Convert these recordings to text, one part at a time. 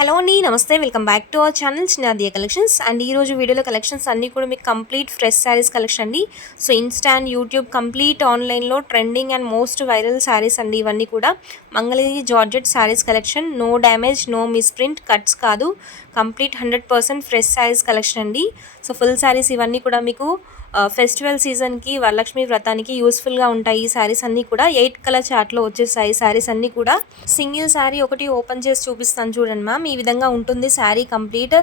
Hello అండి, నమస్తే. Welcome back to our channel Chinnadiya collections. And ఈరోజు వీడియోలో కలెక్షన్స్ అన్నీ కూడా మీకు కంప్లీట్ ఫ్రెష్ శారీస్ కలెక్షన్ అండి. So Insta and YouTube complete ఆన్లైన్లో trending and most viral sarees అండి. ఇవన్నీ కూడా Mangalagiri georgette sarees collection. No damage, no misprint, cuts కాదు, కంప్లీట్ 100% ఫ్రెష్ శారీస్ కలెక్షన్ అండి. సో ఫుల్ శారీస్ ఇవన్నీ కూడా మీకు ఫెస్టివల్ సీజన్కి, వరలక్ష్మి వ్రతానికి యూస్ఫుల్గా ఉంటాయి. ఈ శారీస్ అన్నీ కూడా 8 కలర్ చార్ట్లో వచ్చేసాయి. శారీస్ అన్నీ కూడా సింగిల్ శారీ ఒకటి ఓపెన్ చేసి చూపిస్తాను చూడండి మ్యామ్. ఈ విధంగా ఉంటుంది శారీ కంప్లీట్.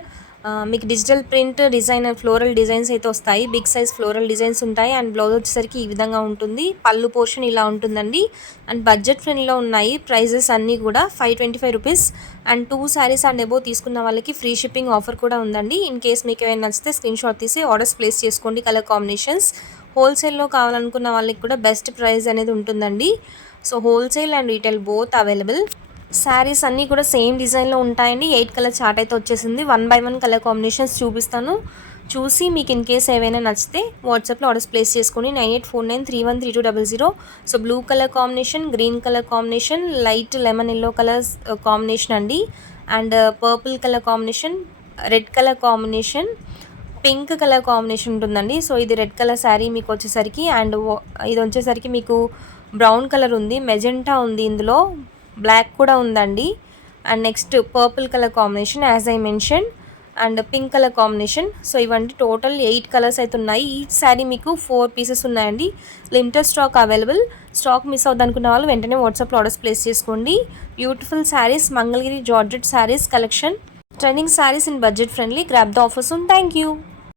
మీకు digital print design, floral designs అయితే వస్తాయి. బిగ్ సైజ్ ఫ్లోరల్ డిజైన్స్ ఉంటాయి. అండ్ బ్లౌజ్ వచ్చేసరికి ఈ విధంగా ఉంటుంది. పళ్ళు పోర్షన్ ఇలా ఉంటుందండి. అండ్ బడ్జెట్ ఫ్రెండ్లో ఉన్నాయి. ప్రైజెస్ అన్నీ కూడా 525 rupees. And 2 saris and above తీసుకున్న వాళ్ళకి ఫ్రీ షిప్పింగ్ ఆఫర్ కూడా ఉందండి. ఇన్ కేస్ మీకు ఏమైనా నచ్చితే స్క్రీన్ షాట్ తీసి ఆర్డర్స్ ప్లేస్ చేసుకోండి. కలర్ కాంబినేషన్స్ హోల్సేల్లో కావాలనుకున్న వాళ్ళకి కూడా బెస్ట్ ప్రైస్ అనేది ఉంటుందండి. So wholesale and retail both available. Saris అన్నీ కూడా సేమ్ డిజైన్లో ఉంటాయండి. 8 కలర్ చార్ట్ అయితే వచ్చేసింది. 1 by 1 కలర్ కాంబినేషన్స్ చూపిస్తాను. చూసి మీకు ఇన్ కేస్ ఏవైనా నచ్చితే వాట్సాప్లో ఆర్డర్స్ ప్లేస్ చేసుకొని 9849313200. So blue colour combination, green colour combination, light lemon yellow colours combination అండి. And purple colour combination, red colour combination, pink colour combination ఉంటుందండి. సో ఇది రెడ్ కలర్ శారీ మీకు వచ్చేసరికి. అండ్ ఇది వచ్చేసరికి మీకు బ్రౌన్ కలర్ ఉంది, మెజెంటా ఉంది, ఇందులో బ్లాక్ కూడా ఉందండి. And next purple colour combination as I mention, and pink colour combination. So ఇవన్నీ టోటల్ 8 కలర్స్ అయితే ఉన్నాయి. ఈ శారీ మీకు 4 పీసెస్ ఉన్నాయండి. Limited stock available. Stock miss అవుద్ది అనుకున్న వాళ్ళు వెంటనే వాట్సాప్లో ఆర్డర్స్ ప్లేస్ చేసుకోండి. Beautiful saris, Mangalagiri georgette sarees collection. Trending saris in budget friendly. Grab the offers. Thank you.